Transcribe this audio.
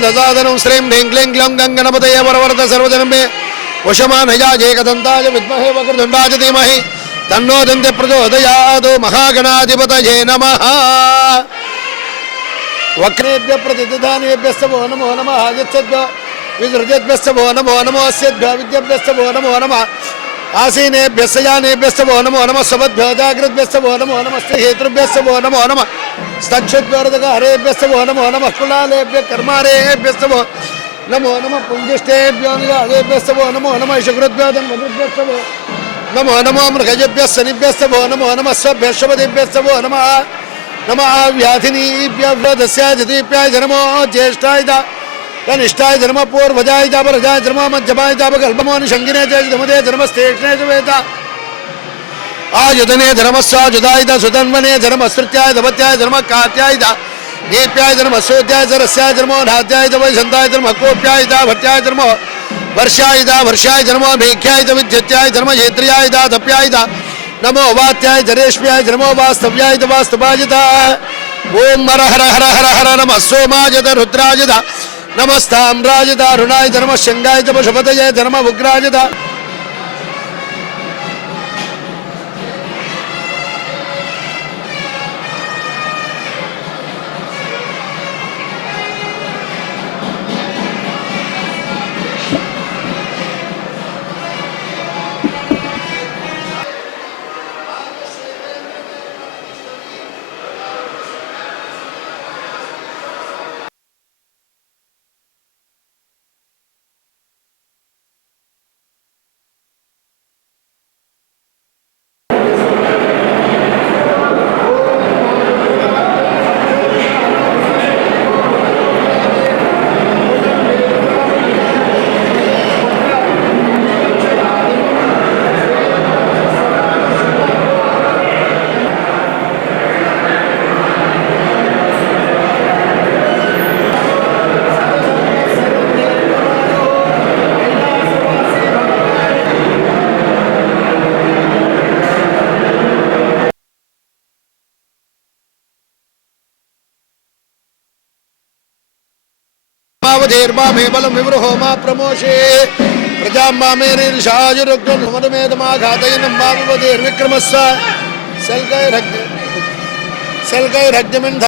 दसादनं श्रीं ह्रीं क्लीं ग्लौं गणपतये वरवरद सर्वजनमे वशमानयाय एकदन्ताय विद्महे वक्रतुण्डाय धीमहि तन्नो दन्ते प्रचोदयात् महागणाधिपतये नमः। वक्रेभ्य प्रतिदधानेभ्यश्च वो नमो नमः। यच्छद्भ्यो विसृजेभ्यश्च वो नमो नमः। अस्यद्भ्यो विद्यभ्यश्च वो नमो नमः। आसीनेभ्यश्च यानेभ्यश्च वो नमो नमः। सबद्भ्यो जागृद्भ्यश्च वो नमो नमः। हेतृभ्यश्च वो नमो नमः। स्तक्षुद्भ्योर्दगहरेभ्यश्च वो नमो नमः। कुलालेभ्यः कर्मारेभ्यश्च वो नमो नमः। पुंजिष्टेभ्यो निराजेभ्यश्च वो नमो नमः। शुक्रद्भ्यो धन्वद्भ्यश्च वो नमो नमः। मृगजेभ्यः शनिभ्यश्च वो नमो नमः। स्वभ्यश्वपतिभ्यश्च वो नमः नमः। व्याधिनीभ्यः वदस्याय द्वितीयाय नमो। ज्येष्ठाय कनिष्ठाय धर्म पूर्वजाय परजाय धर्म मध्यमाय कल्पमो निशंगिने धर्मदे धर्मस्तेष्णे वेद आयुधने धर्मस्वाजुदाय सुधन्वने धर्मस्तृत्याय धपत्याय धर्म कात्याय दीप्याय धर्म सोत्याय सरस्याय धर्मो नात्याय वैशंताय धर्म कोप्याय भट्याय धर्म वर्षाय वर्षाय धर्म मेघ्याय विद्युत्याय धर्म हेत्र्याय दप्याय नमो वात्याय धरेश्व्याय धर्मो वास्तव्याय वास्तवाय ओम हर हर हर हर हर नमः सोमाय रुद्राय नमस्ताम्राय दारुणाय धर्म शंगाय पशुपतये धर्म उग्राय बलम विवृहो मा प्रमोषे प्रजा मामेरिषाजुरुग्रमेदमाघातयनं मा विवधेर्विक्रमस्व सल्कैरग्निमिन्ध